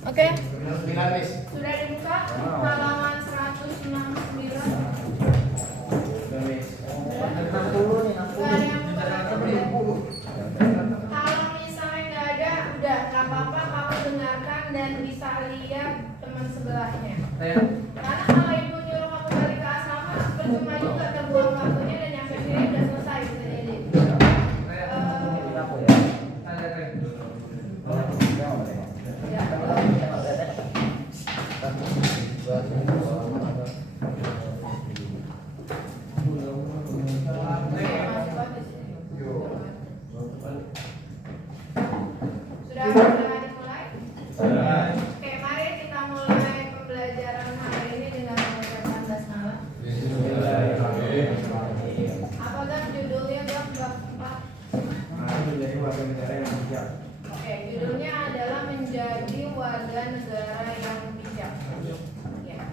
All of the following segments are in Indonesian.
Oke. Sudah dibuka halaman 169. Kalau misalnya nggak ada, udah nggak apa-apa kamu dengarkan dan bisa lihat teman sebelahnya. Karena kalau ibu nyuruh kamu balik ke asrama, percuma juga terbuang waktunya dan nyampe sini udah selesai bisa jadi. Sudah dimulai? Oke, mari kita mulai pembelajaran hari ini dengan mengucapkan basmalah. Apakah judulnya bab 4? Oke, judulnya adalah menjadi warga negara yang bijak. Ya.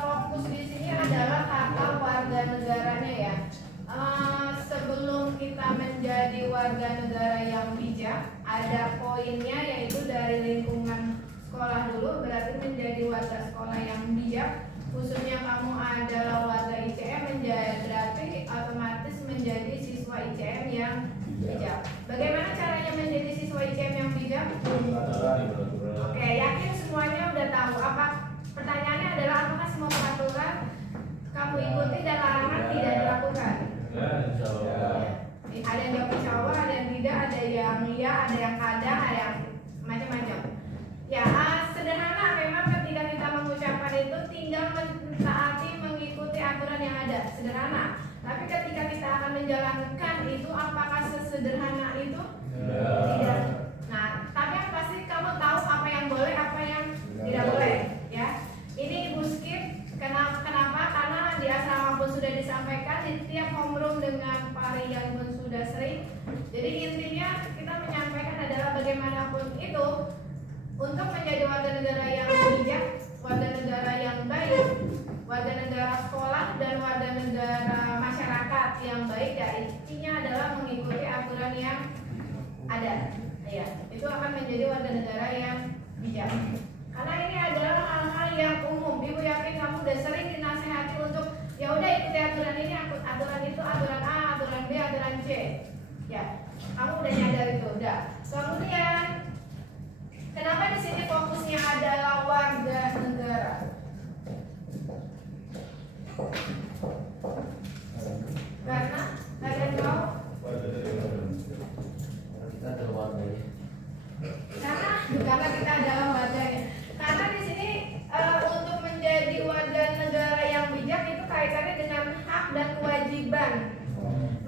Fokus di sini adalah kata warga negaranya ya. Sebelum kita menjadi warga negara yang bijak, ada poinnya yaitu dari lingkungan sekolah dulu, berarti menjadi warga sekolah yang bijak. Khususnya kamu adalah warga ICM, berarti otomatis menjadi siswa ICM yang bijak. Bagaimana caranya menjadi siswa ICM yang bijak? Oke, yakin semuanya udah tahu. Pertanyaannya adalah apakah semua peraturan kamu ikuti dan larangan tidak dilakukan? Ada yang jawab insya Allah, ada yang tidak, ada yang iya, ada yang kadang, ada yang macam-macam. Ya, sederhana memang ketika kita mengucapkan itu tinggal mentaati mengikuti aturan yang ada, sederhana. Tapi ketika kita akan menjalankan itu, apakah sesederhana itu? Tidak. Nah, tapi yang pasti kamu tahu apa yang boleh, apa yang tidak boleh, ya. Ini Ibu skip. Kenapa? Karena di asrama pun sudah disampaikan, di tiap homeroom dengan varian pun sudah sering. Jadi intinya kita menyampaikan adalah bagaimanapun itu untuk menjadi warga negara yang bijak, warga negara yang baik, warga negara sekolah dan warga negara masyarakat yang baik, ya intinya adalah mengikuti aturan yang ada. Ya, itu akan menjadi warga negara yang bijak. Karena ini adalah hal-hal yang umum. Ibu yakin kamu udah sering dinasehati untuk ya udah ikuti aturan ini, aturan itu, aturan A, aturan B, aturan C. Ya, kamu udah nyadar itu, udah. Kemudian, kenapa di sini fokusnya adalah warga negara? Karena kalian tahu? Karena kita adalah warganya. Karena di sini untuk menjadi warga negara yang bijak itu kaitannya dengan hak dan kewajiban.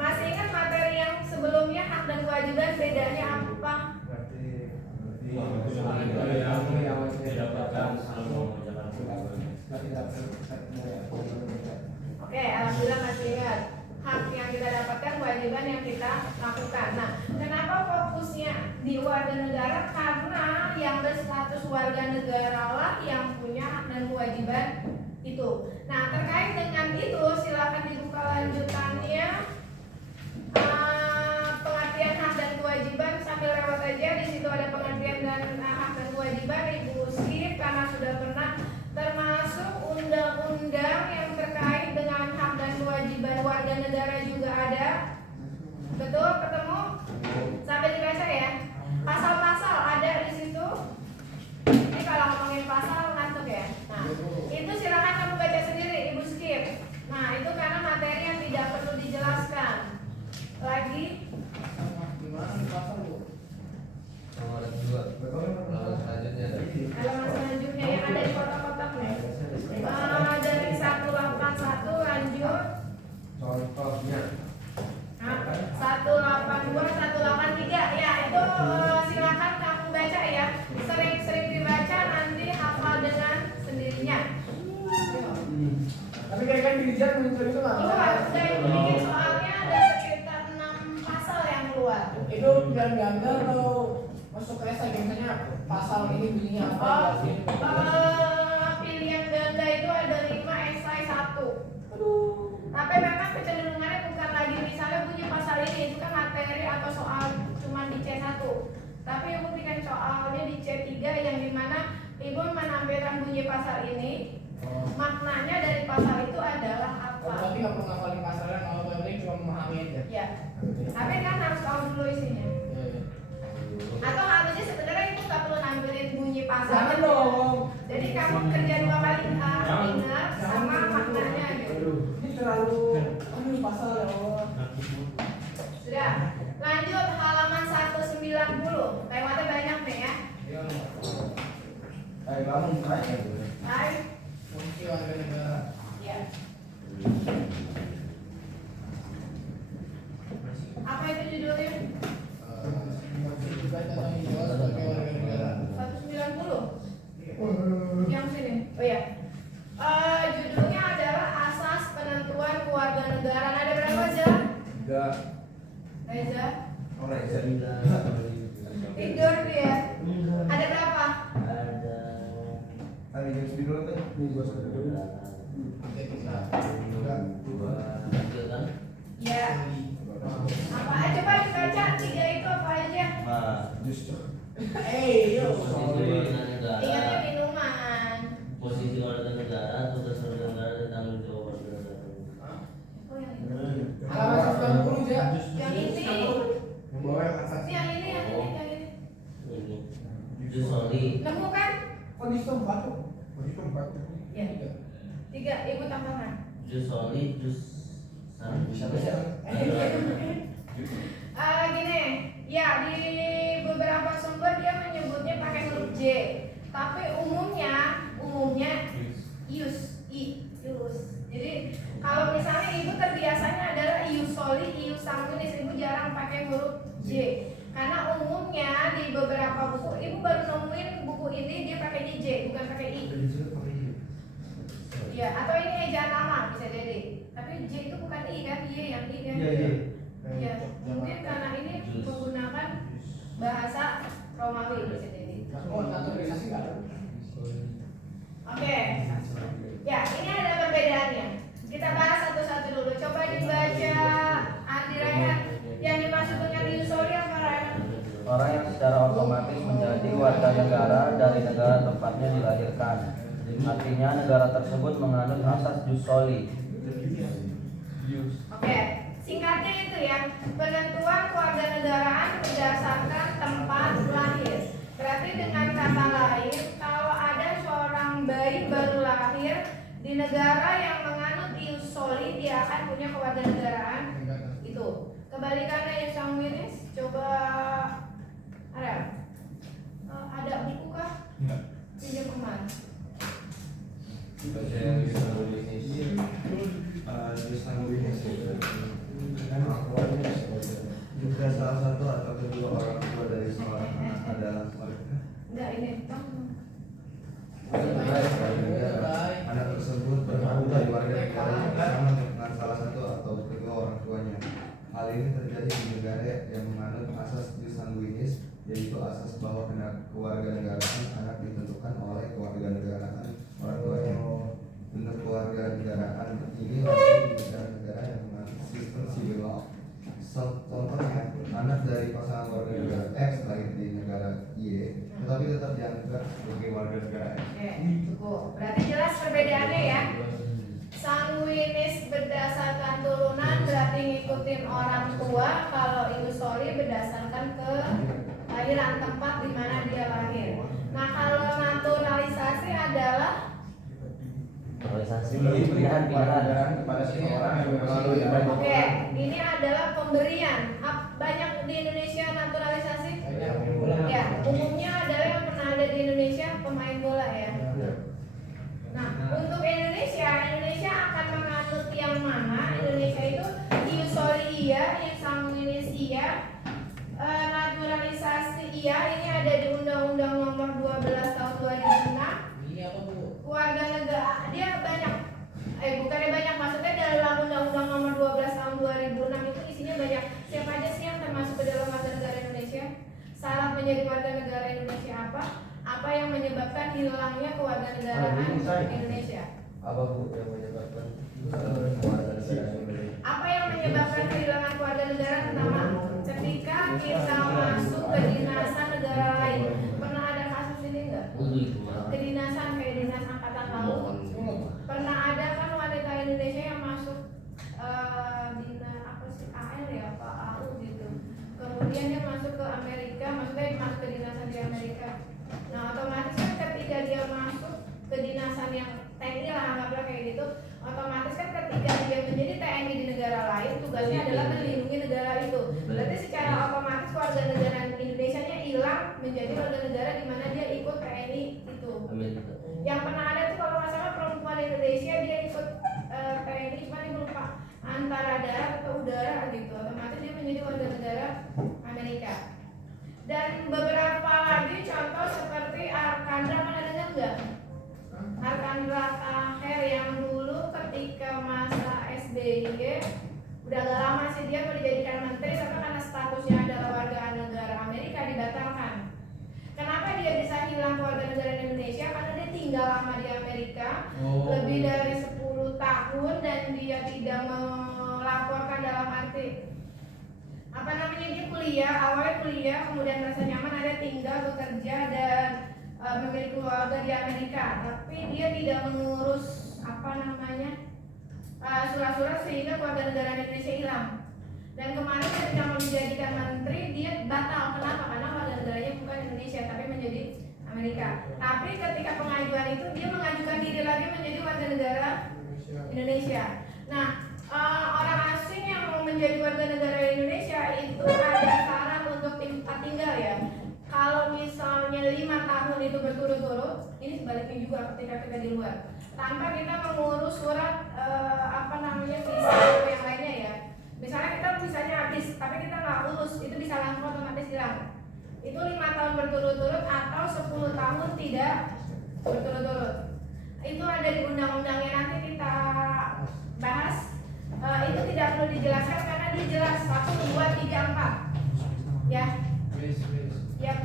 Masih ingat materi yang sebelumnya hak dan kewajiban bedanya apa? Oke, alhamdulillah masih ingat. Hak yang kita dapatkan, kewajiban yang kita lakukan. Nah, kenapa fokusnya di warga negara? Karena yang berstatus warga negara lah yang punya hak dan kewajiban itu. Nah, terkait dengan itu silakan dibuka lanjutannya. Pengertian hak dan kewajiban sambil lewat aja. Di situ ada pengertian dan hak dan kewajiban. Ibu skip karena sudah pernah, termasuk undang-undang yang terkait dengan hak dan kewajiban warga negara juga ada. Betul, ketemu? Sampai dibaca ya. Pasal-pasal ada di situ. Ini kalau ngomongin pasal ngantuk ya. Nah, itu silakan kamu baca sendiri, Ibu skip. Nah, itu karena materi yang tidak perlu dijelaskan. Lagi halaman selanjutnya yang ada di kotak-kotak nih. Dari 181 lanjut. Contohnya 182, 183 ya itu silakan kamu baca ya. Sering-sering dibaca nanti hafal dengan sendirinya. tapi kayak bijak muncul itu nggak? Saya bikin soalnya ada sekitar 6 pasal yang keluar. Itu biar ganda atau masuk ke esai biasanya pasal ini bunyinya apa? Pilihan ganda itu ada 5, esai 1. Tapi memang kecenderungannya bukan lagi misalnya bunyi pasal ini itu kan materi atau soal cuma di C1. Tapi yang berikan soalnya di C3 yang dimana bunyi pasal ini, maknanya dari pasal itu adalah apa? Tapi nggak perlu ngapalin pasalnya, kalau penting cuma memahami aja. Ya, tapi kan harus tahu dulu isinya. Atau harusnya sebenarnya itu nggak perlu nampilin bunyi pasal. Jangan dong. Jadi kamu kerja 2 kali ingat sama maknanya gitu. Ini terlalu pasal ya Allah. Sudah. Lanjut halaman 190. Lewatnya banyak nih ya. Kamu tanya Baik. Fungsi warga negara. Ya. Apa itu judulnya? Fungsi juga tanggung jawab sebagai warga negara. 190. Yang sini. Oh ya. Judulnya adalah asas penentuan kewarganegaraan. Ada berapa aja? 3 Reza? orang Reza. Tidur dia. Ada berapa? Hari jam 9 kan? Ini gua Ya. Apa? Coba dibaca 3 itu apa aja? Yo. Ingatnya minuman. Posisi warga negara, tugas warga negara, dan tanggung jawab warga negara. Oh yang ini. Halaman 190 ya. Yang ini. Yang bawah yang atas. Yang ini. Ini jus soli. Nemu kan? Kondisi tempat tuh. Ya. 3. Ibu tambahkan. Jus soli, jus san. Gini, ya di beberapa sumber dia menyebutnya pakai huruf J, tapi umumnya ius. Jadi kalau misalnya ibu terbiasanya adalah ius soli, ius sanguinis, ibu jarang pakai huruf J. Karena umumnya di beberapa buku, ibu baru nemuin buku ini dia pakainya J, bukan pakai I. Ya, atau ini ejaan nama bisa jadi. Tapi J itu bukan I kan, Y yang I kan. Ya, mungkin karena ini menggunakan bahasa Romawi bisa jadi. Oh, naturalisasi nggak ada. Oke. Ya, ini ada perbedaannya. Kita bahas satu-satu dulu. Coba dibaca Andi Rayhan. Yang dimaksud dengan iusoli apa Rayhan? Orang yang secara otomatis menjadi warga negara dari negara tempatnya dilahirkan. Artinya negara tersebut menganut asas jus soli. Oke, singkatnya itu ya, penentuan kewarganegaraan berdasarkan tempat lahir. Berarti dengan kata lain, kalau ada seorang bayi baru lahir di negara yang menganut ius soli, dia akan punya kewarganegaraan itu. Kebalikannya ius sanguinis, coba ada buku kah? Pinjam kemana? Juga salah satu atau kedua orang tua dari seorang anak adalah warga. Enggak, ini Bang. Anak tersebut berhak dari warga negara yang sama dengan salah satu atau kedua orang tuanya. Hal ini terjadi di negara yang menganut asas jus sanguinis, yaitu asas bahwa kewarganegaraan anak ditentukan oleh kewarganegaraan orang tuanya. Bentuk kewarganegaraan ini lahir di negara-negara yang menganut sistem civil law. Contohnya, anak dari pasangan warga negara X lahir di negara Y, tetapi tetap dianggap sebagai warga negara X. Oke, cukup. Berarti jelas perbedaannya ya. Sanguinis berdasarkan turunan berarti ngikutin orang tua. Kalau ius soli berdasarkan kelahiran tempat di mana dia lahir. Nah, kalau naturalisasi adalah Naturalisasi pilihan kepada seseorang yang melalui oke, ini adalah pemberian. Banyak di Indonesia naturalisasi? Ya, umumnya adalah yang pernah ada di Indonesia pemain bola ya. Nah, untuk Indonesia akan menganut yang mana? Indonesia itu ius soli iya, ius sanguinis iya, naturalisasi iya. Ini ada di Undang-Undang Nomor 12 Tahun 2006. Ini apa bu? Keluarga negara dia banyak, bukannya banyak, maksudnya dalam Undang-Undang Nomor 12 Tahun 2006 itu isinya banyak. Siapa aja sih yang termasuk ke dalam warga negara Indonesia? Syarat menjadi warga negara Indonesia apa? Apa yang menyebabkan hilangnya kewarganegaraan Indonesia? Apa bu yang menyebabkan warga negara Indonesia? Apa yang menyebabkan kehilangan kewarganegaraan? Pertama, ketika kita masuk ke dinasan negara lain. Pernah ada kasus ini enggak? Untuk itu mah Kedinasan kayak dinas Nah otomatis kan ketika dia masuk ke dinasan yang TNI lah, anggaplah kayak gitu, otomatis kan ketika dia menjadi TNI di negara lain, tugasnya adalah melindungi negara itu. Berarti secara otomatis warga negara Indonesia-nya hilang menjadi warga negara di mana dia ikut TNI itu. Amerika. Yang pernah ada tuh kalau nggak salah perempuan Indonesia dia ikut TNI, cuma dia lupa antara darat atau udara gitu, otomatis dia menjadi warga negara Amerika. Dan beberapa lagi contoh seperti Arkandra, pernah dengar nggak? Arkandra Taher yang dulu ketika masa SBY, udah gak lama sih dia mau dijadikan menteri, tapi karena statusnya adalah warga negara Amerika dibatalkan. Kenapa dia bisa hilang warga negara Indonesia? Karena dia tinggal lama di Amerika, lebih dari 10 tahun dan dia tidak melaporkan, dalam arti apa namanya, dia kuliah, awalnya kuliah, kemudian merasa nyaman, ada tinggal, bekerja dan memiliki keluarga di Amerika, tapi dia tidak mengurus apa namanya surat-surat sehingga warga negara Indonesia hilang. Dan kemarin ketika mau dijadikan menteri dia batal. Kenapa? Karena warga negaranya bukan Indonesia tapi menjadi Amerika. Tapi ketika pengajuan itu dia mengajukan diri lagi menjadi warga negara Indonesia. Nah, orang asing yang mau menjadi warga negara Indonesia itu ada syarat untuk tempat tinggal ya. Kalau misalnya 5 tahun itu berturut-turut, ini sebaliknya juga ketika kita di luar, tanpa kita mengurus surat apa namanya visa atau yang lainnya ya. Misalnya kita visanya habis, tapi kita nggak urus, itu bisa langsung otomatis hilang. Itu 5 tahun berturut-turut atau 10 tahun tidak berturut-turut. Itu ada di undang-undangnya, nanti kita bahas. Itu tidak perlu dijelaskan karena dia jelas 1, 2, 3, 4 ya. Yap.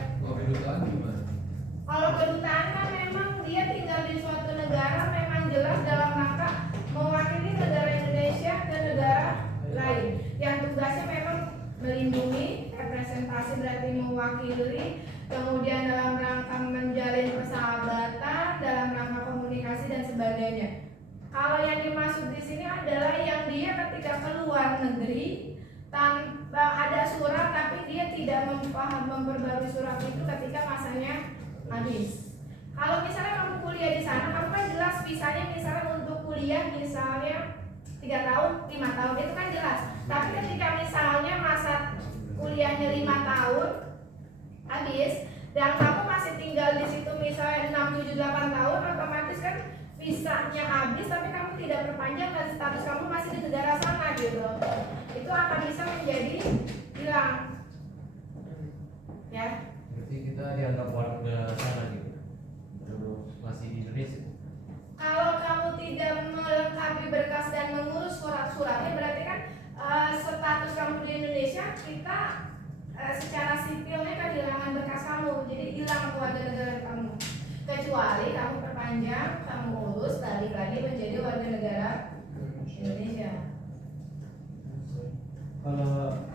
Kalau kedutaan kan memang dia tinggal di suatu negara, memang jelas dalam rangka mewakili negara Indonesia ke negara lain. Yang tugasnya memang melindungi, representasi berarti mewakili, kemudian dalam rangka menjalin persahabatan, dalam rangka komunikasi dan sebagainya. Kalau yang dimaksud di sini adalah yang dia ketika keluar negeri tanpa ada surat tapi dia tidak memperbarui surat itu ketika masanya habis. Kalau misalnya kamu kuliah di sana, kamu kan jelas visanya misalnya untuk kuliah misalnya 3 tahun, 5 tahun itu kan jelas. Tapi ketika misalnya masa kuliahnya 5 tahun habis dan kamu masih tinggal di situ misalnya 6, 7, 8 tahun, otomatis kan visanya habis tapi kamu tidak perpanjang dan status kamu masih di negara sana gitu. Itu akan bisa menjadi hilang. Ya. Berarti kita dianggap warga sana gitu. Terus masih di Indonesia. Kalau kamu tidak melengkapi berkas dan mengurus surat-suratnya, berarti kan status kamu di Indonesia, kita secara sipilnya kehilangan berkas kamu, jadi hilang warga negara kamu. Kecuali kamu perpanjang, kamu urus, balik lagi menjadi warga negara Indonesia. Kalau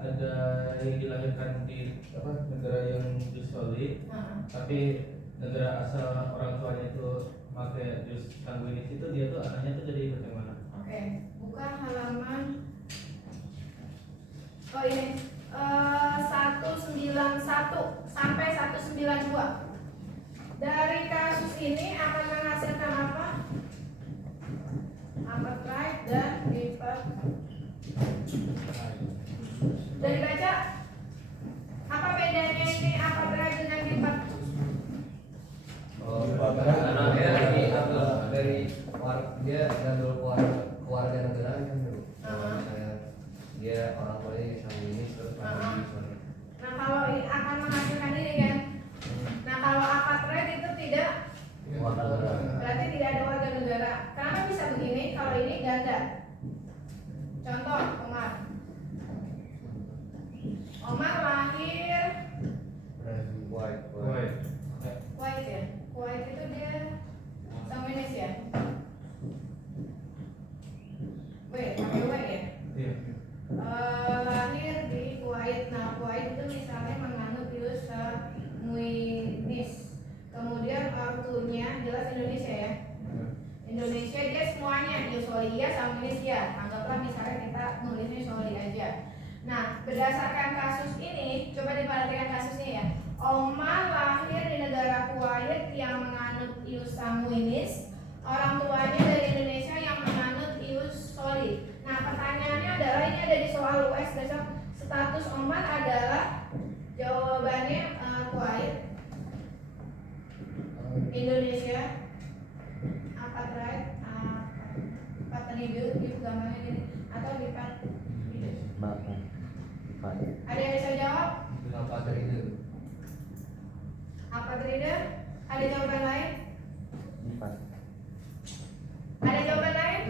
ada yang dilahirkan di negara yang justoli, tapi negara asal orang tuanya itu pakai jus sanguinis itu, dia tuh anaknya tuh jadi ikut yang mana? Oke, buka halaman. Oh ini 191 sampai 192. Dari kasus ini akan menghasilkan apa? Apartheid dan privat. Dari baca apa bedanya ini apartheid dengan privat? Dari dia ngambil keluarga negara kan dulu. Misalnya dia orang tuanya sanguinis terus Nah kalau akan menghasilkan ini kan. Nah kalau apartheid itu tidak, berarti tidak ada warga negara. Kenapa bisa begini? Kalau ini ganda. Contoh Omar lahir Kuwait ya. Kuwait itu dia sanguinis ya. Pakai W ya. Lahir di Kuwait. Nah Kuwait itu misalnya menganut jus sanguinis. Kemudian ortunya jelas Indonesia ya. Indonesia dia semuanya Josolia sanguinis ya. Anggaplah misalnya kita nulisnya Soli aja. Nah berdasarkan kasus ini, coba diperhatikan kasusnya ya. Omar lahir di negara Kuwait yang menganut ius sanguinis. Orang tuanya dari Indonesia yang menganut ius soli. Nah, pertanyaannya adalah ini ada di soal US besok. Status Omar adalah jawabannya Kuwait, Indonesia, apartheid, di gambarnya ini atau di ada yang bisa jawab? Apatrida? Ada jawaban lain? Ada jawaban lain?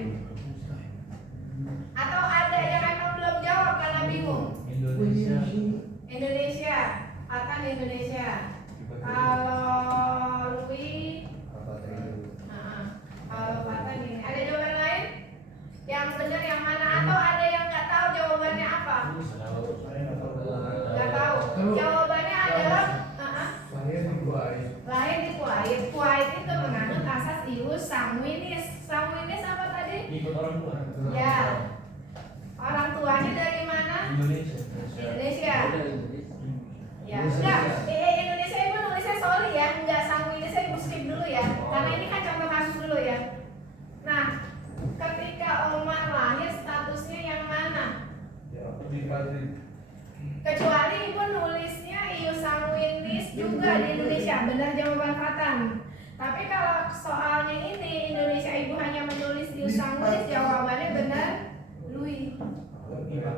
Atau ada yang emang belum jawab karena bingung? Indonesia. Indonesia, akan Indonesia. Kalau Louis, kalau Patan ini, ada jawaban lain? Yang benar yang mana? Atau ada yang nggak tahu jawabannya apa? Nggak tahu. Jawabannya adalah lahir di Kuwait. Kuwait itu menganut asas ius sanguinis. Sanguinis apa tadi? Ikut orang tua. Ya. Orang tuanya dari mana? Indonesia. Indonesia. Ya, enggak. Indonesia ibu nulisnya sorry ya, enggak sanguinis, saya ibu skip dulu ya. Karena ini kan contoh kasus dulu ya. Nah, ketika Omar lahir statusnya yang mana? Kecuali ibu nulisnya ius sanguinis juga di Indonesia, benar jawaban Fatan. Tapi kalau soalnya ini Indonesia ibu hanya menulis ius sanguinis, jawabannya benar Louis. Tapi tidak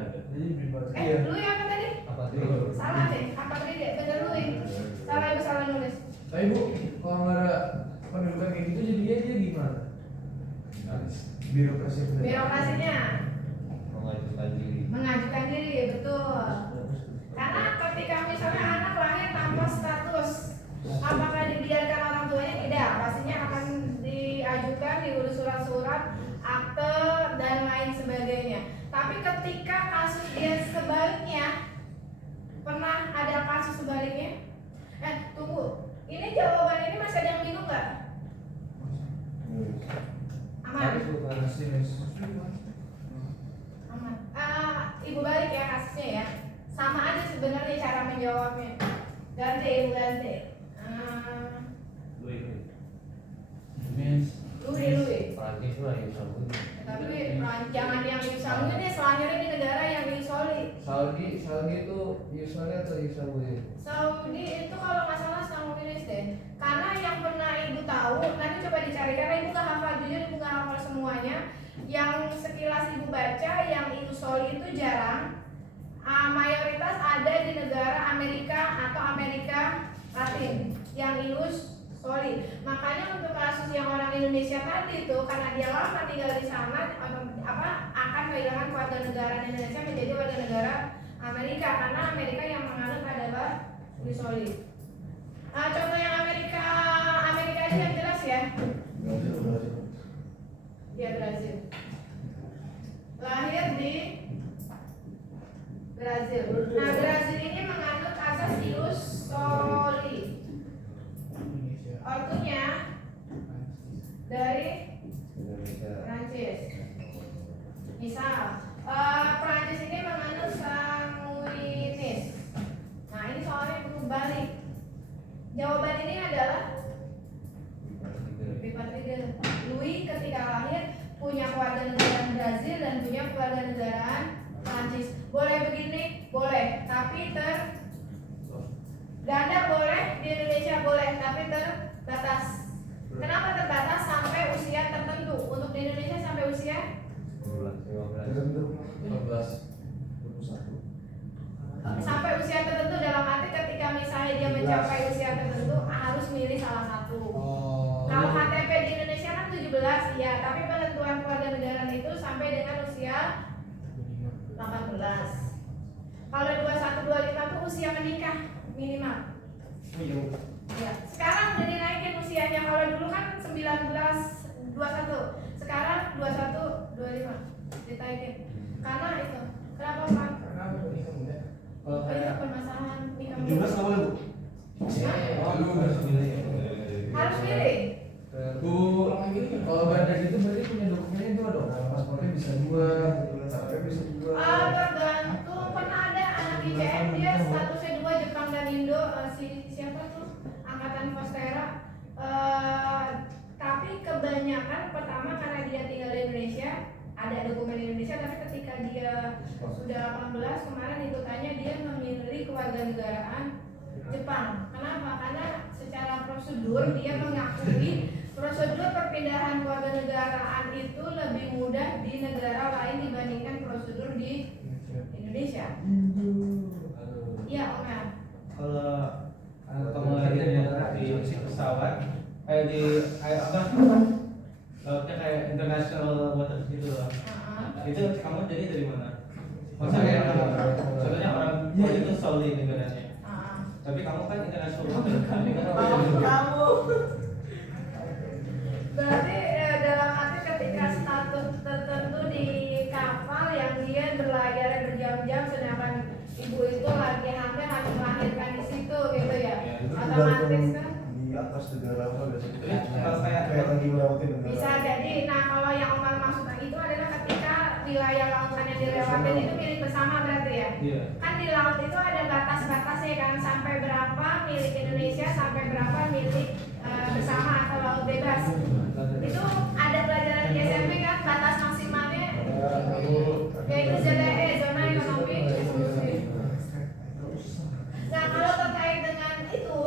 ada. Louis apa tadi? Salah deh, apa tadi deh? Benar Louis. Salah ibu salah nulis. Tapi Bu, kalau nggak ada pendudukan kayak gitu jadinya dia gimana? Birokrasinya mengajukan diri, betul. Karena ketika misalnya anak lahir tanpa status, apakah dibiarkan orang tuanya? Tidak, pastinya akan diajukan, diurus surat-surat, akte dan lain sebagainya. Tapi ketika kasus dia sebaliknya, pernah ada kasus sebaliknya? Tunggu, ini jawaban ini masih ada yang bingung nggak? Aman. Aman. Ibu balik ya kasusnya ya. Sama aja sebenarnya cara menjawabnya. Ganti ibu ganti. Louis. Tapi jangan yang Yusawi ini selanjutnya di negara yang Yusoli. Saudi itu Yusoli atau Yusawi? Saudi itu kalau nggak salah sanguinis deh. Karena yang pernah ibu tahu, nanti coba dicari karena ibu nggak hafal, jujur ibu nggak hafal semuanya. Yang sekilas ibu baca, yang Yusoli itu jarang. Mayoritas ada di negara Amerika atau Amerika Latin yang ilus soli. Makanya untuk kasus yang orang Indonesia tadi itu karena dia lama tinggal di sana akan kehilangan warga negara Indonesia menjadi warga negara Amerika karena Amerika yang menganut adalah ilus soli. Contoh yang Amerika aja yang jelas ya. Dia Brazil. Lahir di Brazil. Nah, Brazil ini menganut asas ius soli. Ortunya dari Prancis. Misal, Prancis ini menganut sanguinis. Nah, ini soalnya perlu balik. Jawaban ini adalah Repatrié. Louis ketika lahir punya kewarganegaraan Brazil dan punya kewarganegaraan Prancis. Boleh begini? Boleh, tapi ganda boleh, di Indonesia boleh, tapi terbatas. Kenapa terbatas? Sampai usia tertentu. Untuk di Indonesia sampai usia 15. sampai usia tertentu dalam arti ketika misalnya dia mencapai usia tertentu harus milih salah satu. Kalau KTP di Indonesia kan 17 ya, tapi penentuan kewarganegaraan itu sampai dengan usia 18. Kalau 21 25 itu usia menikah minimal. Ya, sekarang udah dinaikin usianya. Kalau dulu kan 19 21. Sekarang 21 25 ditaikin. Karena itu. Kenapa Pak? Kalau kayak permasalahan nikah 17 nggak boleh Bu? harus pilih. kalau ganda gitu berarti punya dokumennya dua dong. Paspornya bisa dua, KTP bisa dua. Tergantung pernah ada anak ibu ICM dia statusnya 2 Jepang dan Indo, siapa tuh angkatan Fostera. Tapi kebanyakan pertama karena dia tinggal di Indonesia, ada dokumen Indonesia, tapi ketika dia sudah 18 kemarin ikutannya dia memilih kewarganegaraan Jepang. Kenapa? Karena secara prosedur dia mengakui prosedur perpindahan kewarganegaraan itu lebih mudah di negara lain dibandingkan prosedur di Indonesia. Iya, Omer. Kalau kamu lagi di pesawat di lautnya kayak international water gitu loh. Itu kamu jadi dari mana? Maksudnya orang tua itu Saudi negaranya. Tapi kamu kan international water kan? Kamu. Berarti dalam arti ketika status tertentu di kapal yang dia berlayar berjam-jam sedangkan ibu itu lagi hamil harus melahirkan di situ gitu ya, otomatis kan di atas negara apa biasanya Kalau kayak lagi melewati negara. bisa jadi. Nah kalau yang Omar maksud itu adalah ketika wilayah lautan yang dilewatin itu milik bersama berarti ya. Iya. Kan di laut itu ada batas-batasnya kan, sampai berapa milik Indonesia, sampai berapa milik bersama atau laut bebas. Itu ada pelajaran di SMP kan, batas maksimalnya yaitu ZEE, zona ekonomi eksklusif. Nah kalau terkait dengan itu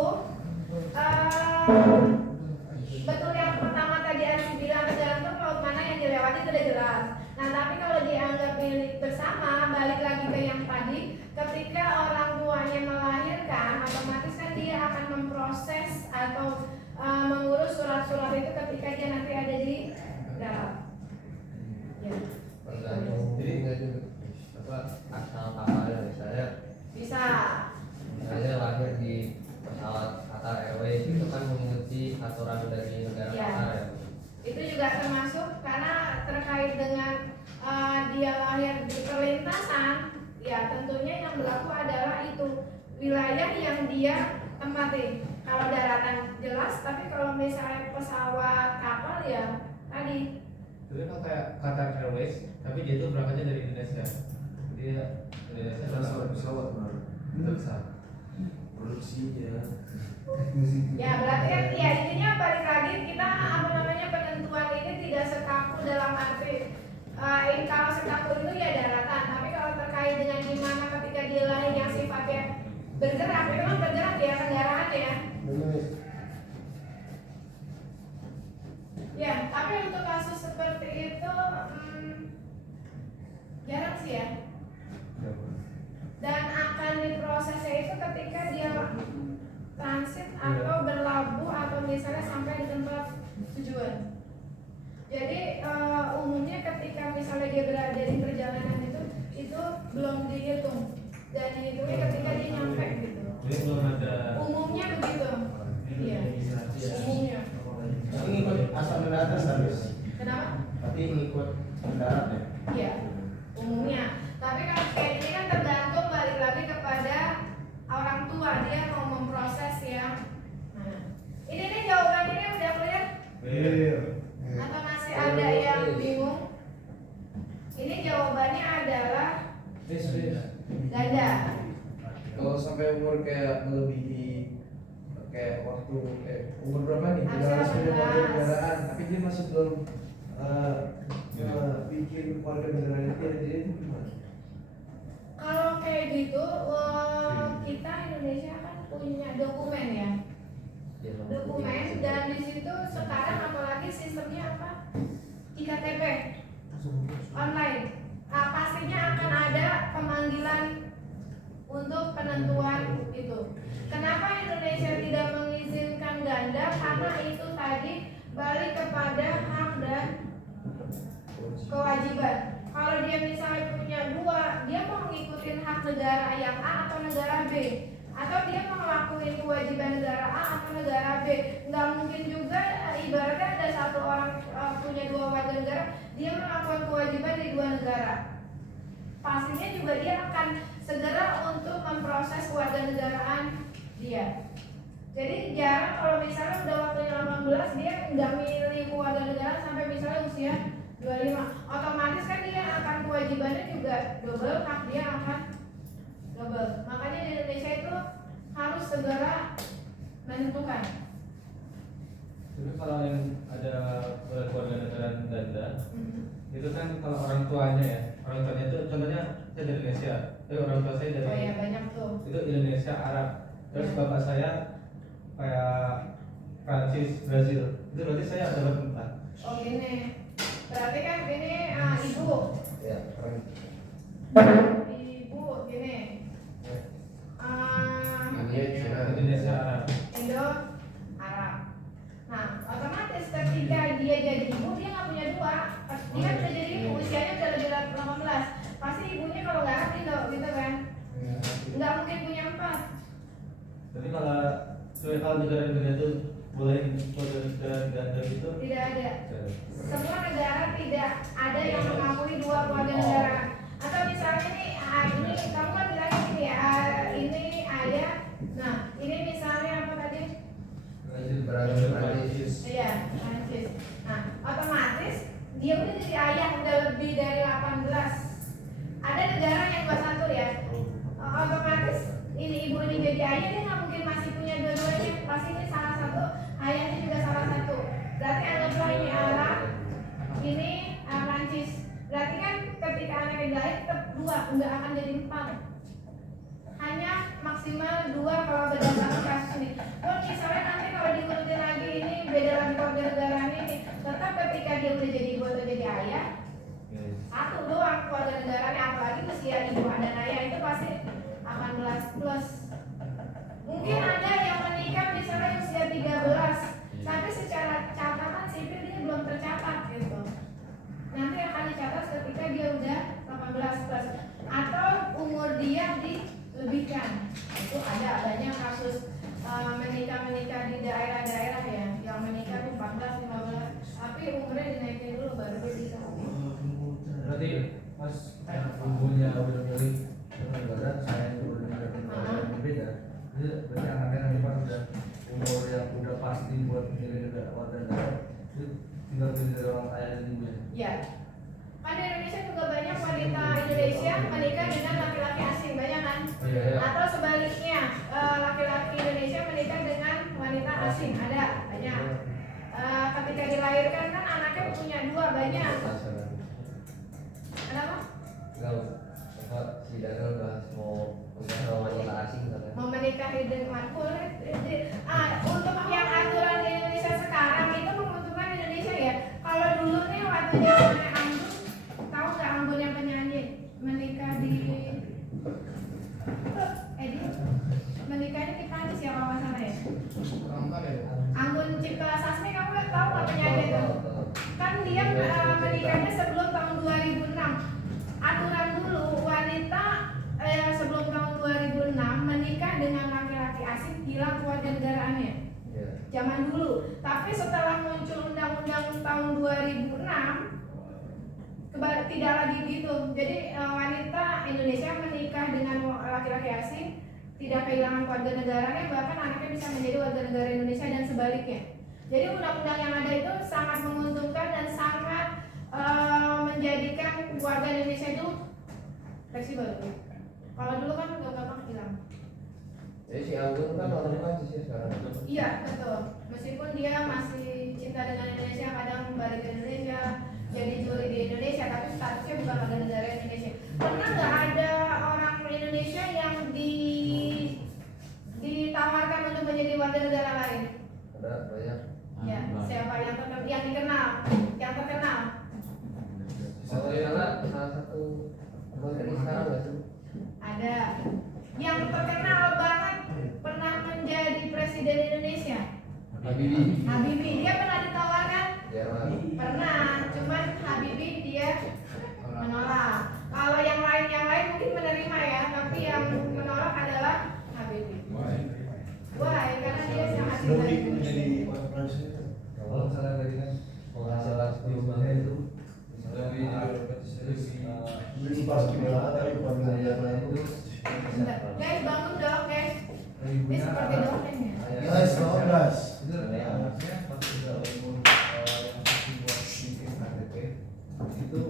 betul yang pertama tadi Arsi bilang, tergantung laut mana yang dilewati itu udah jelas. Nah tapi kalau dianggap milik bersama, balik lagi ke yang tadi, ketika orang tuanya melahirkan, otomatis kan dia akan memproses atau mengurus surat-surat itu ketika dia nanti ada di darat. Ya. Jadi apa asal kapalnya misalnya Bisa. misalnya lahir di pesawat Qatar Airways itu kan mengikuti aturan dari negara Ya. Qatar ya. Itu juga termasuk karena terkait dengan dia lahir di perlintasan, ya tentunya yang berlaku adalah itu wilayah yang dia tempati. Kalau daratan jelas, tapi kalau misalnya pesawat kapal ya tadi. Tapi kalau kayak Qatar Airways, tapi dia itu berangkatnya dari Indonesia. Dia Indonesia pesawat benar. Tidak bisa. Produksinya. Ya berarti kan ya intinya balik lagi kita penentuan ini tidak sekaku dalam arti kalau sekaku itu ya daratan, tapi kalau terkait dengan gimana ketika dia lahir yang sifatnya bergerak, memang bergerak ya kendaraannya ya. Ya, tapi untuk kasus seperti itu jarang sih ya. Dan akan diprosesnya itu ketika dia transit atau berlabuh atau misalnya sampai di tempat tujuan. Jadi umumnya ketika misalnya dia berada di perjalanan itu belum dihitung dan dihitungnya ketika dia nyampe gitu. Jadi belum ada. Umumnya begitu. Iya. Umumnya. Tapi ngikut asal mendarat harus. Kenapa? Tapi ngikut mendarat ya. Iya. Umumnya. Tapi kalau kayak ini kan tergantung balik lagi kepada orang tua dia mau memproses yang mana. Ini nih jawabannya udah clear? Atau masih ada yang bingung? Ini jawabannya adalah ganda. Kalau sampai umur kayak melebihi kayak waktu umur berapa nih? Udah harus punya warga negaraan, tapi dia masih belum bikin warga negaraan dia, jadi itu gimana? Kalau kayak gitu, kita Indonesia kan punya dokumen ya, dokumen dan di situ sekarang apalagi sistemnya apa? IKTP online. Nah, pastinya akan ada pemanggilan untuk penentuan itu. Kenapa Indonesia tidak mengizinkan ganda? Karena itu tadi balik kepada hak dan kewajiban. Kalau dia misalnya punya dua, dia mau ngikutin hak negara yang A atau negara B, atau dia mau ngelakuin kewajiban negara A atau negara B. Nggak mungkin juga ibaratnya ada satu orang punya dua warga negara, dia melakukan kewajiban di dua negara. Pastinya juga dia akan segera untuk memproses kewarganegaraan dia. Jadi jarang kalau misalnya udah waktunya 18 dia nggak milih kewarganegaraan sampai misalnya usia 25, otomatis kan dia akan kewajibannya juga double hak, dia akan double. Makanya di Indonesia itu harus segera menentukan. Tapi kalau yang ada keluarga negara ganda, itu kan kalau orang tuanya ya, orang tuanya itu contohnya saya dari Indonesia, tapi orang tua saya dari Oh ya banyak tuh. itu Indonesia Arab, terus bapak saya kayak Prancis Brazil, itu berarti saya dapat 4. Oh gini, berarti kan ini ibu, Ya, keren. ibu gini, Indonesia Arab. Indo Arab. Nah otomatis ketika dia jadi ibu dia nggak punya dua, dia kan udah jadi ibu usianya udah lebih dari 18, pasti ibunya kalau nggak Arab Indo gitu kan, nggak mungkin punya 4. Tapi kalau negara-negara itu boleh negara ganda itu Tidak ada. Semua negara tidak ada yang mengakui dua keluarga negara. Atau misalnya nih, ini kamu kan bilangnya gini ya, ini ayah. Nah, ini misalnya apa tadi? Prancis. Iya, Prancis. Nah, otomatis dia udah jadi ayah udah lebih dari 18. Ada negara yang 21 ya. Otomatis ini ibu ini jadi ayah dia nggak mungkin masih punya dua-duanya. Pasti ini salah satu, ayahnya juga salah satu. Berarti anggaplah ini Arab, ini Prancis. Berarti kan ketika anaknya lahir tetap 2, nggak akan jadi 4. Hanya maksimal 2 kalau berdasarkan kasus ini. Pun misalnya nanti kalau diurutin lagi ini beda lagi keluarga negaranya ini, tetap ketika dia udah jadi ibu atau jadi ayah, 1 doang keluarga negaranya, apalagi usia ibu dan ayah itu pasti 18 plus. Mungkin ada yang menikah misalnya usia 13, tapi secara catatan sipil dia belum tercatat gitu. Nanti akan dicatat ketika dia udah 18 plus atau umur dia dilebihkan. Itu ada banyak kasus menikah di daerah-daerah ya, yang menikah tuh 14, 15, tapi umurnya dinaikin dulu baru dia bisa. Berarti pas ibunya udah milih negara, saya udah milih negara yang berbeda. Itu berarti anaknya nanti pas udah umur yang udah pasti buat milih negara warga negara, itu tinggal pilih dari orang ayah dan ibunya. Ya, kan di Indonesia juga banyak wanita Indonesia menikah dengan laki-laki asing, banyak kan? Iya. Atau sebaliknya, laki-laki Indonesia menikah dengan wanita asing, ada banyak. Ketika dilahirkan kan anaknya punya 2, banyak. Kenapa? Si Daniel bahas mau sama wanita asing katanya. Mau menikahi dengan boleh. Untuk yang aturan di Indonesia sekarang itu menguntungkan Indonesia ya. Kalau dulu nih waktu zamannya Anggun, tahu nggak Anggun yang penyanyi menikah di menikahnya di Prancis ya kalau nggak salah ya. Anggun Cipta Sasmi, kamu nggak tahu nggak penyanyi itu? Kan dia menikahnya sebelum tahun 2006. Aturan dulu wanita sebelum tahun 2006 menikah dengan laki-laki asing hilang keluarga negaraannya. Zaman dulu. Tapi setelah muncul undang-undang tahun 2006 tidak lagi gitu. Jadi wanita Indonesia menikah dengan laki-laki asing tidak kehilangan keluarga negaranya, bahkan anaknya bisa menjadi warga negara Indonesia dan sebaliknya. Jadi undang-undang yang ada itu sangat menguntungkan dan sangat menjadikan warga Indonesia itu fleksibel. Kalau dulu kan nggak gampang hilang. Jadi si Anggun kan orang Prancis ya sekarang. Iya betul. Meskipun dia masih cinta dengan Indonesia, kadang balik ke Indonesia, jadi juri di Indonesia, tapi statusnya bukan warga negara Indonesia. Pernah nggak ada orang Indonesia yang ditawarkan untuk menjadi warga negara lain? Ada banyak. Ya, siapa yang terkenal? Yang dikenal, yang terkenal. Salah satu ini sekarang nggak sih? Ada. Yang terkenal banget pernah menjadi presiden Indonesia. Habibie, dia pernah ditawarkan? Jerman. Pernah, cuman Habibie dia menolak. Kalau yang lain mungkin menerima ya, tapi yang menolak adalah Habibie. Why? Karena dia sangat cinta. Kalau misalnya tadi kan penghasilan sebelumnya itu lebih Pas gimana tadi Guys, bangun dong guys. Ini seperti dongeng ya. Guys, 12. itu harusnya pas udah umur yang pasti buat bikin KTP itu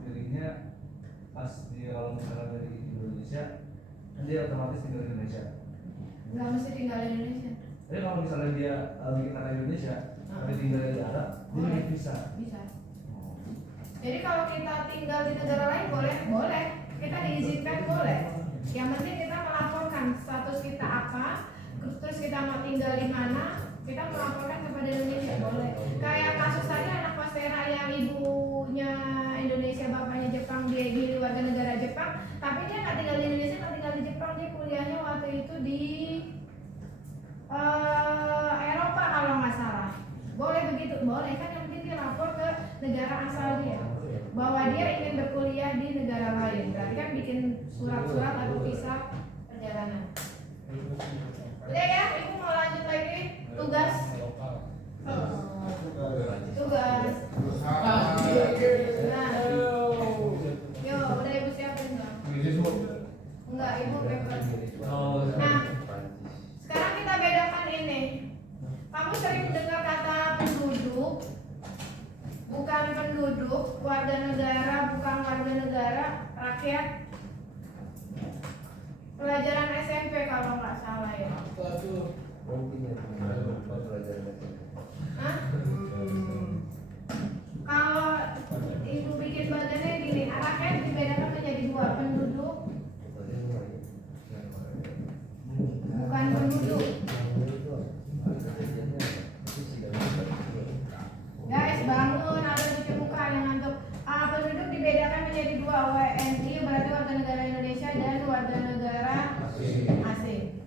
pilihnya pas dia kalau misalnya dari Nggak mesti tinggal di Indonesia. Jadi kalau misalnya dia bikin tanah Indonesia, tapi tinggal di Arab, dia Boleh. bisa. Bisa. Jadi kalau kita tinggal di negara lain boleh. Kita diizinkan boleh. Yang penting kita melaporkan status kita apa, terus kita mau tinggal di mana, kita melaporkan kepada Indonesia boleh. Kayak kasus saya anak Pastera yang ibunya Indonesia, bapaknya Jepang, dia warga negara Jepang, tapi dia nggak tinggal di Indonesia, nggak tinggal di Jepang, dia kuliahnya waktu itu di Eropa kalau nggak salah. Boleh begitu, boleh kan, yang penting dia lapor ke negara asal dia bahwa dia ingin berkuliah di negara lain. Berarti kan bikin surat-surat atau visa perjalanan. Udah ya, ibu mau lanjut lagi tugas. Tugas. Nah, yo, udah ibu siapin dong. Enggak, ibu paper. Nah, sekarang kita bedakan ini. Kamu sering dengar kata penduduk, bukan penduduk, warga negara, bukan warga negara, rakyat. Pelajaran SMP kalau nggak salah ya. Hah? Kalau ibu bikin badannya gini, rakyat dibedakan menjadi dua, penduduk, bukan penduduk. Guys, bangun, ada cuci muka yang ngantuk. Penduduk dibedakan menjadi dua, WNI berarti warga negara Indonesia dan warga negara asing.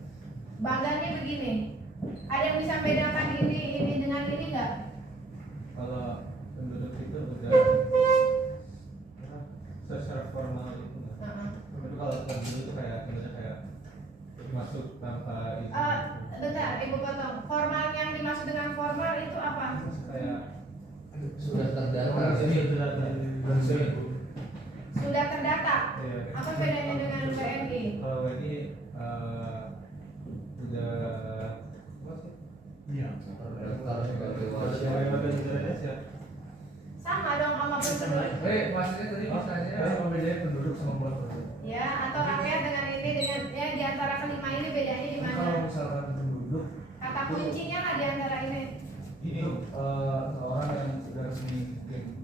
Baganya begini, ada yang bisa bedakan ini dengan ini nggak? Kalau penduduk itu udah secara formal itu nggak. Tapi kalau penduduk itu kayak sebenarnya kayak masuk tanpa izin. Bentar, ibu potong. Formal yang dimaksud dengan formal itu apa? Kayak Sudah terdata. Sudah terdata. Iya. Apa bedanya dengan WNI? Kalau ini udah apa sih? Iya. Terdaftar sebagai warga. Warga negara Indonesia. Sama dong sama penduduk. Maksudnya tadi apa bedanya penduduk sama bukan penduduk? Ya, atau rakyat dengan ini dengan ya di antara kelima ini bedanya di mana? Kalau misalkan penduduk Kata kuncinya lah di antara ini. ini orang yang sudah resmi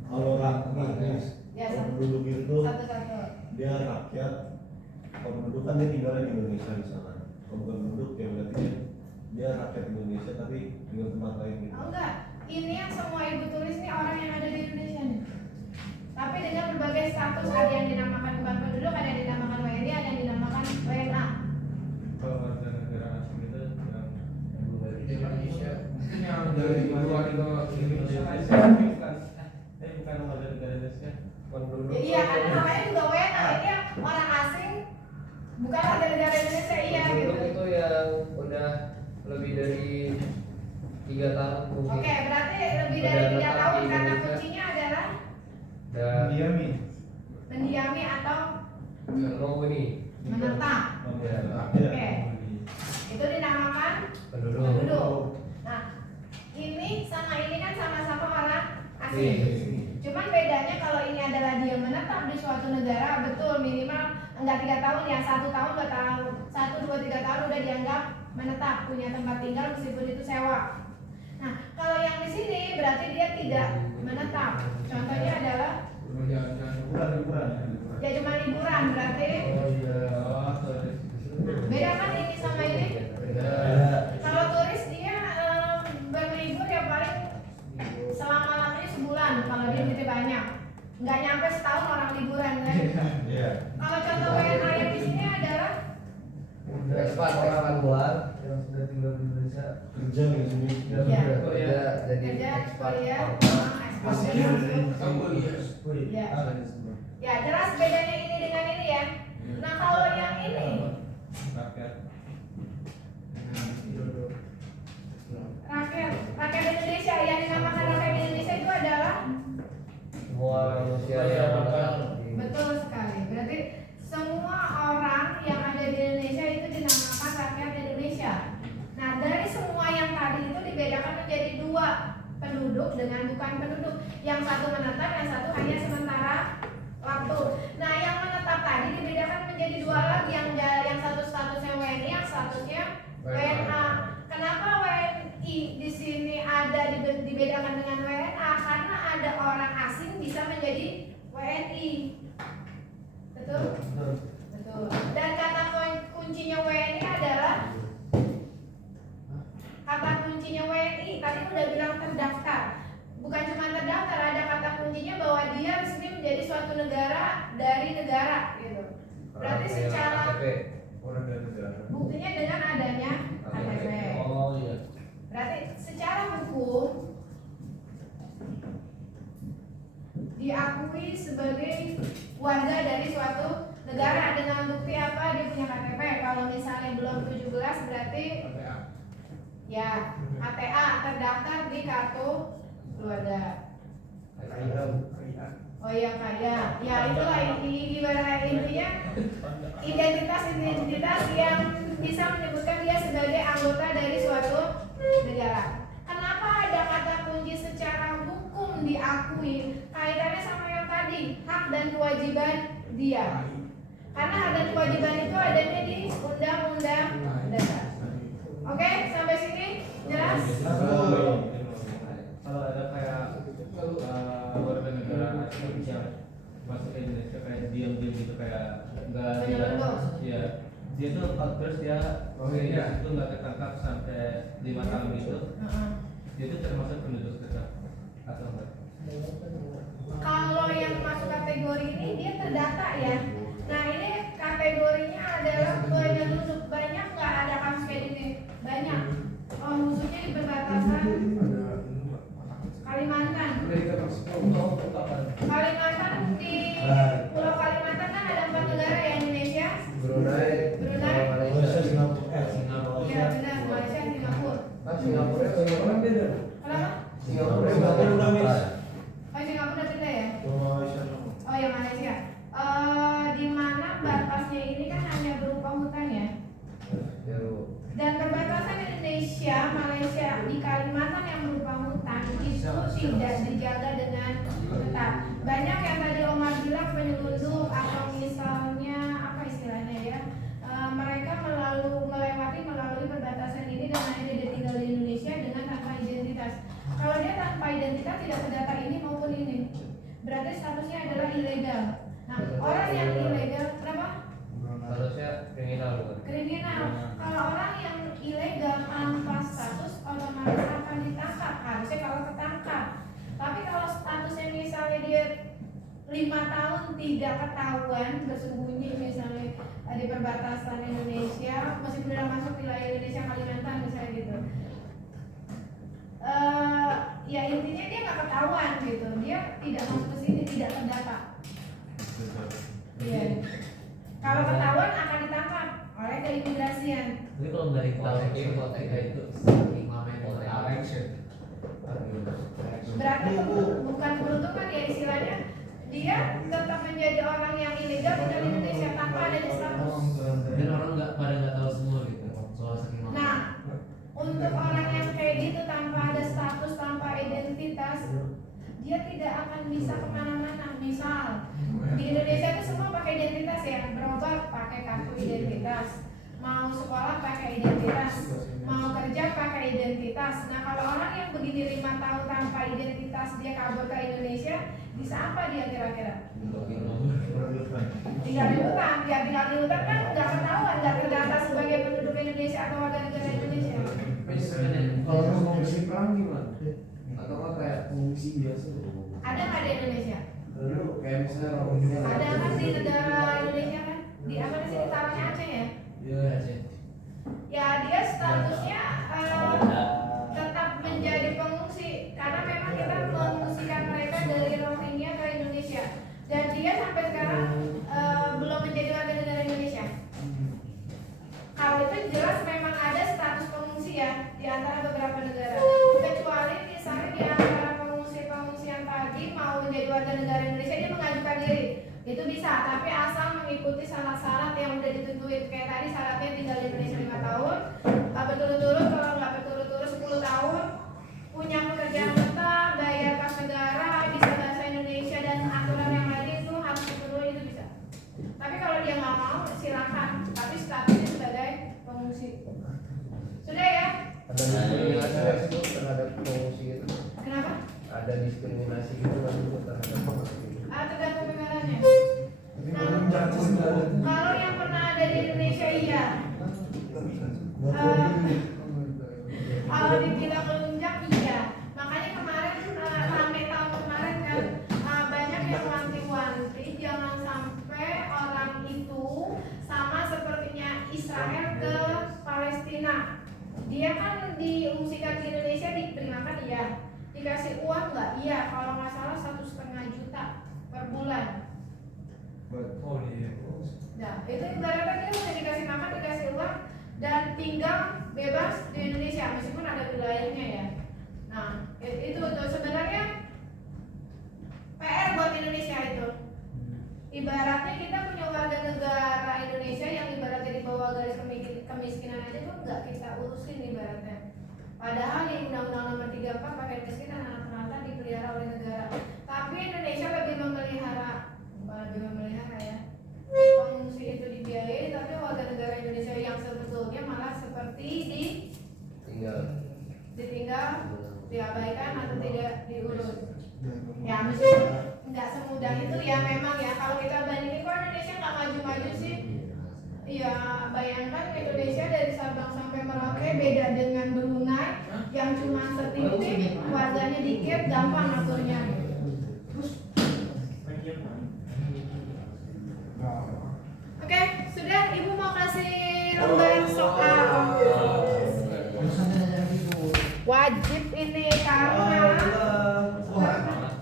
Kalau rakyat, Ya, penduduk itu satu-satu. dia rakyat. Kalau penduduk kan dia tinggalnya di Indonesia misalkan. Kalau bukan penduduk ya berarti dia rakyat Indonesia tapi tinggal tempat lain gitu. Oh enggak, ini yang semua ibu tulis nih orang yang ada di Indonesia nih. Tapi dengan berbagai status, ada yang dinamakan bukan penduduk, ada yang dinamakan WNI, ada yang dinamakan WNA. Kalau warga negara asing itu yang belum ada di Indonesia. mungkin yang dari luar ke Indonesia bukan warga negara Indonesia. Penduduk. Ya, iya, karena namanya juga WNA, ini yang orang asing, bukan warga negara Indonesia, iya gitu. Penduduk itu yang udah lebih dari 3 tahun mungkin. Oke, berarti lebih dari 3 tahun kata kuncinya adalah Dan mendiami atau menghuni. menetap. Oke, itu dinamakan Penduduk. penduduk. Nah, ini sama ini kan sama-sama orang asing. Cuman bedanya kalau ini adalah dia menetap di suatu negara, betul minimal enggak 3 tahun ya, 1 tahun 2 tahun, 1, 2, 3 tahun udah dianggap menetap, punya tempat tinggal meskipun itu sewa. Nah, kalau yang di sini berarti dia tidak menetap. Contohnya adalah ya cuma liburan berarti. Beda kan ini sama ini? Kalau turis dia berlibur ya paling selama-lamanya sebulan kalau dia duitnya banyak. Nggak nyampe setahun orang liburan kan? Kalau contoh WNA yang di sini adalah Ekspat orang luar yang sudah tinggal di Indonesia Kerja di sini. Ya. kerja jadi kerja ekspat. kuliah, ekspor. Ya. Ya, jelas bedanya ini dengan ini ya. Nah, kalau yang ini rakyat rakyat Indonesia yang dinamakan rakyat Indonesia itu adalah Semua manusia yang betul sekali. Berarti semua orang yang ada di Indonesia itu dinamakan rakyat Indonesia. Nah, dari semua yang tadi itu dibedakan menjadi dua, penduduk dengan bukan penduduk. Yang satu menetap, yang satu hanya sementara waktu. Nah, yang menetap tadi dibedakan menjadi dua lagi, yang satu statusnya WNI, yang statusnya WNA. dibedakan dengan WNA karena ada orang asing bisa menjadi WNI. Betul? Betul. Dan kata kuncinya WNI adalah tadi udah bilang terdaftar. Bukan cuma terdaftar, ada kata kuncinya bahwa dia resmi menjadi suatu negara dari negara gitu. Berarti secara buktinya dengan adanya KTP. Oh iya. Berarti secara hukum diakui sebagai warga dari suatu negara dengan bukti apa? Dia punya KTP. Kalau misalnya belum 17 berarti ya KTA terdaftar di kartu keluarga. Oh iya kaya. Ya itulah ibarat intinya identitas yang bisa menyebutkan dia sebagai anggota dari suatu negara. Kenapa ada kata kunci secara hukum diakui? Kaitannya sama yang tadi, hak dan kewajiban dia. Karena hak dan kewajiban itu adanya di Undang-Undang Dasar. Oke, sampai sini jelas? Kalau ada kayak warga negara asing yang masuk ke Indonesia kayak diam-diam gitu kayak nggak ya dia tuh terus dia itu nggak ketangkap sampai 5 tahun gitu, dia tuh termasuk penduduk tetap atau enggak? Kalau yang masuk kategori ini dia terdata ya. Nah ini kategorinya adalah penduduk, banyak nggak ada kasus kayak gini? Banyak. Khususnya di perbatasan Kalimantan. Kalimantan di Pulau Kalimantan kan ada 4 negara ya, Indonesia, Brunei, Malaysia, Singapura, ya benar, Malaysia, Singapura. Singapura orang beda. Kenapa? Singapura Oh Singapura udah beda ya? Oh ya Malaysia. Di mana batasnya ini kan hanya berupa hutan ya. Dan perbatasan Indonesia, Malaysia di Kalimantan yang berupa hutan itu tidak dijaga dengan ketat. Banyak yang tadi Omar bilang penyelundup atau misalnya apa istilahnya ya, mereka melalui perbatasan ini dan akhirnya dia tinggal di Indonesia dengan tanpa identitas. Kalau dia tanpa identitas tidak terdata ini maupun ini, berarti statusnya adalah ilegal. Nah orang yang ilegal kenapa? Harusnya kriminal bukan? Kriminal. Kalau orang yang ilegal tanpa status otomatis akan ditangkap. Harusnya kalau ketangkap. Tapi kalau statusnya misalnya dia 5 tahun tidak ketahuan bersembunyi misalnya di perbatasan Indonesia, meskipun sudah masuk wilayah Indonesia Kalimantan misalnya gitu. Ya intinya dia nggak ketahuan gitu. Dia tidak masuk ke sini, tidak terdata. Iya. Kalau ketahuan akan ditangkap oleh keimigrasian. Tapi kalau dari kita itu Berarti bukan peruntukan ya istilahnya, dia tetap menjadi orang yang ilegal tinggal di Indonesia tanpa adanya status. dan orang nggak tahu semua gitu soal saking mampu. Nah, untuk orang yang kayak gitu tanpa ada status, tanpa identitas, dia tidak akan bisa kemana-mana. Misal di Indonesia itu semua pakai identitas ya, berobat pakai kartu identitas, mau sekolah pakai identitas, mau kerja pakai identitas. Nah kalau orang yang begini 5 tahun tanpa identitas dia kabur ke Indonesia, bisa apa dia kira-kira? Tinggal di hutan, ya tinggal di hutan kan nggak ketahuan, nggak terdata sebagai penduduk Indonesia atau warga negara Indonesia. Kalau pengungsi perang gimana? Atau kayak pengungsi biasa? Ada nggak di Indonesia? Dulu kayak misalnya orang juga. Ada kan di negara Indonesia kan? Di apa sih taruhnya Aceh ya? Iya Aceh. Ya dia statusnya tetap menjadi pengungsi karena memang kita mengungsikan mereka dari Rohingya ke Indonesia dan dia sampai sekarang belum menjadi warga negara Indonesia. Kalau itu jelas memang ada status pengungsi ya di antara beberapa negara, kecuali misalnya di antara pengungsi-pengungsian tadi mau menjadi warga negara Indonesia dia mengajukan diri, itu bisa, tapi asal mengikuti syarat-syarat yang udah ditentuin. Kayak tadi syaratnya tinggal di Indonesia 5 tahun, berturut-turut, kalau nggak berturut-turut 10 tahun, punya pekerjaan tetap, bayar kas negara, bisa bahasa Indonesia dan aturan yang lain itu harus dipenuhi, itu bisa. Tapi kalau dia nggak mau silakan, tapi statusnya sebagai pengungsi. Sudah ya? Ada diskriminasi itu terhadap pengungsi itu. Kenapa? Kalau dibilang melunjak, iya. Makanya kemarin rame tahun kemarin kan banyak yang wanti-wanti jangan sampai orang itu sama sepertinya Israel ke Palestina. Dia kan diungsikan di Indonesia, diterimakan iya, dikasih uang nggak? Iya, kalau nggak salah 1,5 juta per bulan. Oh iya. Nah, itu ibaratnya dia udah dikasih makan, dikasih uang, dan tinggal bebas di Indonesia meskipun ada wilayahnya ya. Nah, itu tuh sebenarnya PR buat Indonesia itu. Ibaratnya kita punya warga negara Indonesia yang ibaratnya di bawah garis kemiskinan aja tuh nggak kita urusin ibaratnya. Padahal di Undang-Undang Nomor 34 pakai miskin anak rata dipelihara oleh negara. Tapi Indonesia lebih memelihara, bukan lebih memelihara ya. Pengungsi itu dibiayai, tapi warga negara Indonesia yang sebetulnya malah seperti ditinggal, diabaikan atau tidak diurus. Ya meskipun nggak semudah itu ya memang ya. Kalau kita bandingin kok Indonesia nggak maju-maju sih. Iya, bayangkan Indonesia dari Sabang sampai Merauke beda dengan Brunei yang cuma setitik, warganya dikit, gampang aturnya. Oke, sudah Ibu mau kasih lembar soal. Wajib ini karena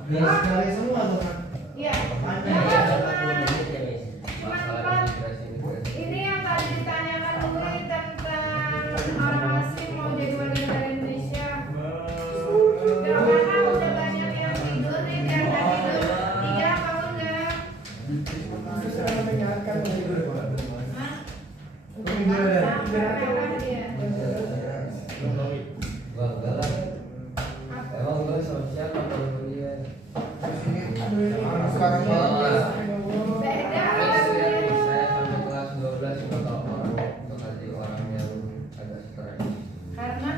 Biar sekali semua tuh kan. iya. Ini yang tadi ditanyakan Uri tentang orang asing mau jadi warga negara Indonesia. Karena udah banyak yang tidur nih dan nggak tidur. Iya apa enggak? Hah? Merah dia. Gua enggak lah. Emang gua sosial atau kuliah? Beda. Saya sampai kelas 12 cuma tahu orang kasih orang yang agak stres. Karena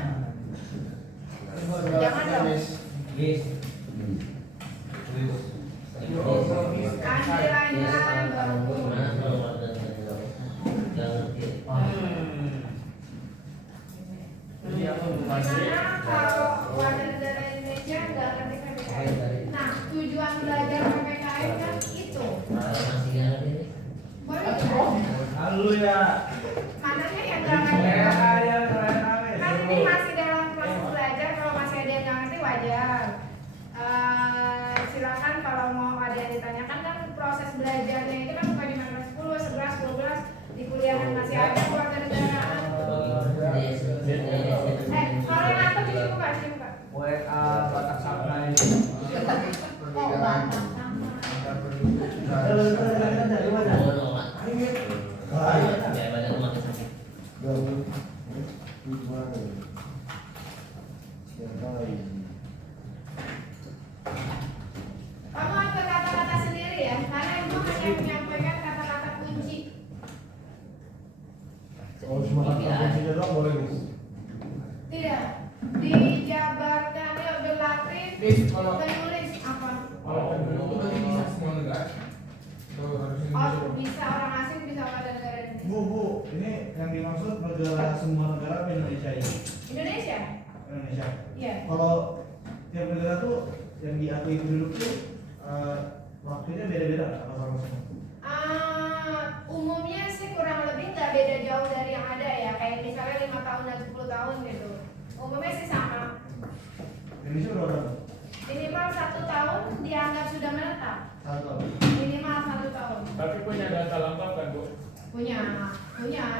jangan dong. Guys. Anjuran baru. Mana kalau warga negara nggak ngerti. Gimana kalau warga negara Indonesia nggak ngerti PPKM? Nah, tujuan belajar PPKM kan itu. Masih nggak ngerti. Boleh nggak? Halo ya. Mananya yang nggak ngerti? Kan ini masih dalam proses belajar. Kalau masih ada yang nggak ngerti wajar. Silakan kalau mau ada yang ditanyakan kan proses belajarnya itu kan bukan di 10, 11, 12 di kuliahan masih ada warga negaraan. Kalau yang nangkep di sini buka, sini buka. WA Batak Sampai. Oh, Batak sama. Kamu ambil kata-kata sendiri ya, karena ibu hanya menyampaikan kata-kata kunci. Oh, cuma kata-kata doang boleh nih. Tidak, dijabarkan ya berlatih menulis apa? Oh, bisa orang asing, bisa warga negara Indonesia. Bu, ini yang dimaksud negara semua negara apa Indonesia ini? Indonesia? Indonesia. Iya. Kalau tiap negara tuh yang diakui penduduk tuh waktunya beda-beda apa sama semua? Umumnya sih kurang lebih nggak beda jauh dari yang ada ya, kayak misalnya 5 tahun dan 10 tahun gitu. Umumnya sih sama. Indonesia berapa? Minimal 1 tahun dianggap sudah menetap. 1 tahun. Minimal 1 tahun. Tapi punya data lengkap kan Bu? Punya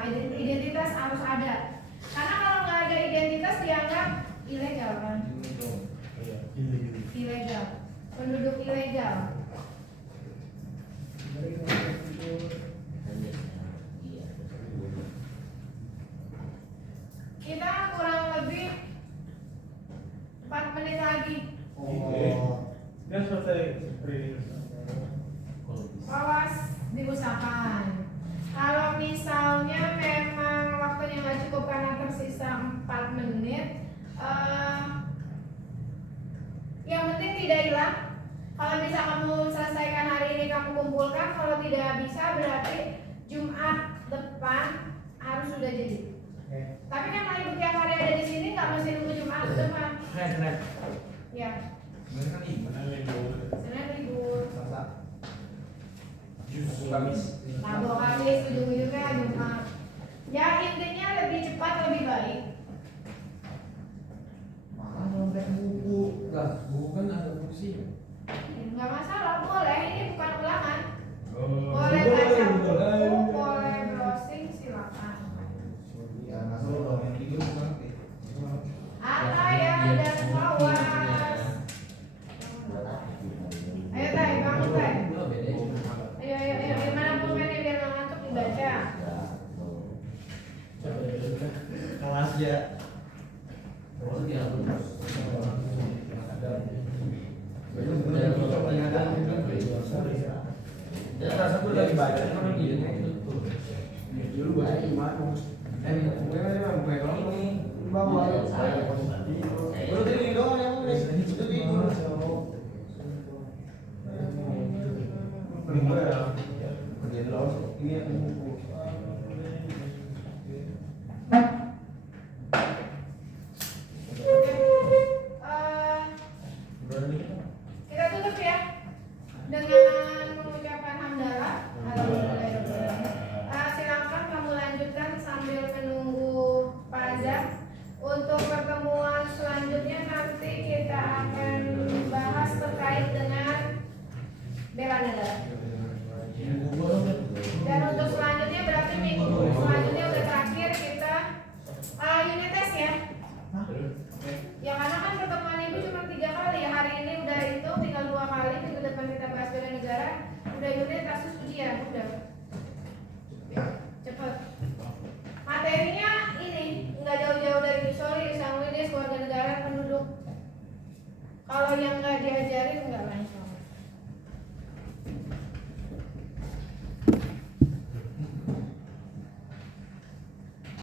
identitas harus ada. Karena kalau nggak ada identitas dianggap ilegal kan? Ilegal. Penduduk ilegal. Kita kurang lebih 4 menit lagi. Dia selesai. Awas diusahakan. Kalau misalnya memang waktunya nggak cukup karena tersisa 4 menit, yang penting tidak hilang. Kalau bisa kamu selesaikan hari ini kamu kumpulkan. Kalau tidak bisa berarti Jumat depan harus sudah jadi. Senin. Ya, Sebenarnya kan mana libur. Senin libur. Selasa. Kamis. Rabu Kamis ujung-ujungnya Jumat. Ya intinya lebih cepat lebih baik. Malah nyontek buku. Lah, bukan ada fungsi. Nggak masalah, boleh. Ini bukan ulangan. Oh. Boleh baca buku, boleh browsing, silakan. Ya masuk dong yang tidur bukan. Ada yang ada kawas. Ayo Tay, bangun Tay. Oh, beda ya. Ayo, gimana pulpennya biar nggak ngantuk dibaca. Kelas ya. Oh, dia lulus. Ya, rasa gue lagi baca kan gini. Dulu baca gimana? Gue memang gue kalau ini bawa. Baru ini doang yang udah itu tidur. Kerja dulu ini aku buku. Kita tutup ya dengan mengucapkan hamdalah. Silakan kamu lanjutkan sambil menunggu Pazam. Untuk pertemuan selanjutnya nanti kita akan bahas terkait dengan bela negara. Dan untuk selanjutnya berarti minggu selanjutnya udah terakhir kita unit test ya. Ya karena kan pertemuan ibu cuma 3 kali ya, hari ini udah itu tinggal 2 kali, minggu depan kita bahas bela negara, udah unit kasus ujian, udah cepet. Materinya ini nggak jauh-jauh dari Yusoli, Islamwidis, keluarga negara, penduduk. Kalau yang nggak diajarin nggak